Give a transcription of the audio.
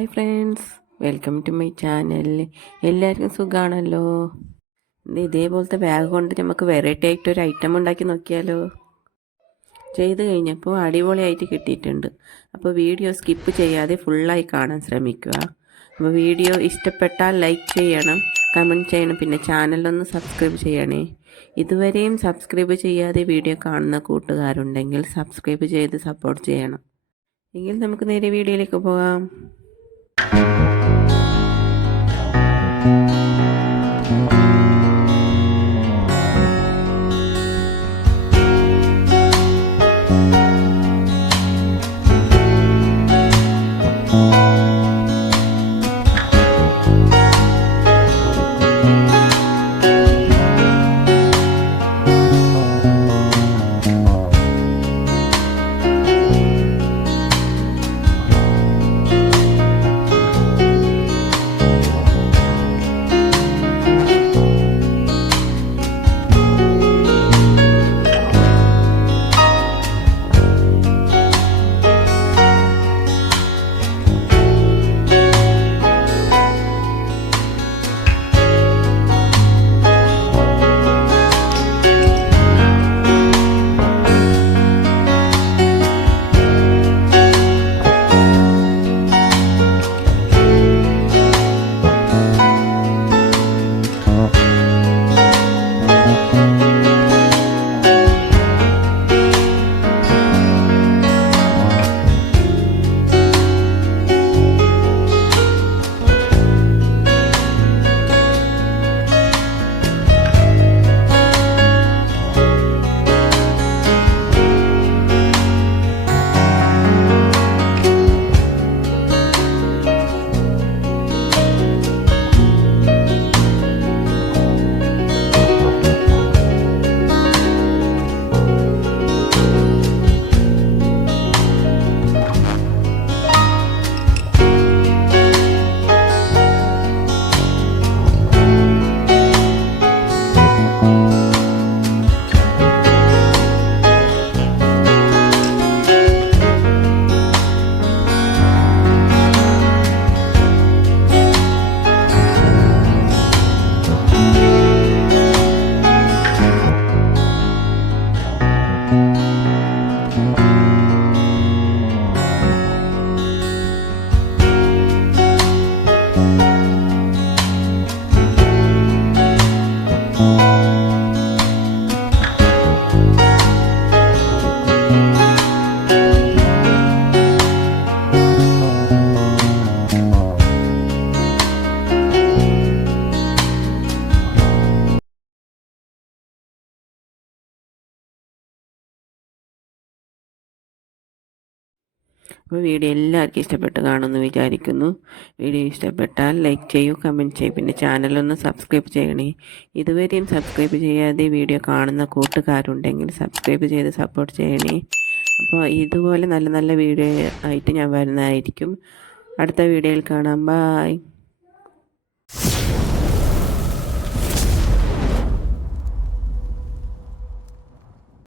Hi friends, welcome to my channel. എല്ലാവർക്കും സുഖമാണല്ലോ. ഇതേപോലത്തെ ബാഗ് കൊണ്ട് നമുക്ക് വെറൈറ്റി ആയിട്ടൊരു ഐറ്റം ഉണ്ടാക്കി നോക്കിയാലോ. ചെയ്ത് കഴിഞ്ഞപ്പോൾ അടിപൊളിയായിട്ട് കിട്ടിയിട്ടുണ്ട്. അപ്പോൾ വീഡിയോ സ്കിപ്പ് ചെയ്യാതെ ഫുള്ളായി കാണാൻ ശ്രമിക്കുക. അപ്പോൾ വീഡിയോ ഇഷ്ടപ്പെട്ടാൽ ലൈക്ക് ചെയ്യണം, കമൻറ്റ് ചെയ്യണം, പിന്നെ ചാനലൊന്ന് സബ്സ്ക്രൈബ് ചെയ്യണേ. ഇതുവരെയും സബ്സ്ക്രൈബ് ചെയ്യാതെ വീഡിയോ കാണുന്ന കൂട്ടുകാരുണ്ടെങ്കിൽ സബ്സ്ക്രൈബ് ചെയ്ത് സപ്പോർട്ട് ചെയ്യണം. എങ്കിൽ നമുക്ക് നേരെ വീഡിയോയിലേക്ക് പോകാം. അപ്പോൾ വീഡിയോ എല്ലാവർക്കും ഇഷ്ടപ്പെട്ട് കാണുമെന്ന് വിചാരിക്കുന്നു. വീഡിയോ ഇഷ്ടപ്പെട്ടാൽ ലൈക്ക് ചെയ്യൂ, കമൻറ്റ് ചെയ്യൂ, പിന്നെ ചാനലൊന്ന് സബ്സ്ക്രൈബ് ചെയ്യണേ. ഇതുവരെയും സബ്സ്ക്രൈബ് ചെയ്യാതെ വീഡിയോ കാണുന്ന കൂട്ടുകാരുണ്ടെങ്കിൽ സബ്സ്ക്രൈബ് ചെയ്ത് സപ്പോർട്ട് ചെയ്യണേ. അപ്പോൾ ഇതുപോലെ നല്ല നല്ല വീഡിയോ ആയിട്ട് ഞാൻ വരുന്നതായിരിക്കും. അടുത്ത വീഡിയോയിൽ കാണാം. ബായ്.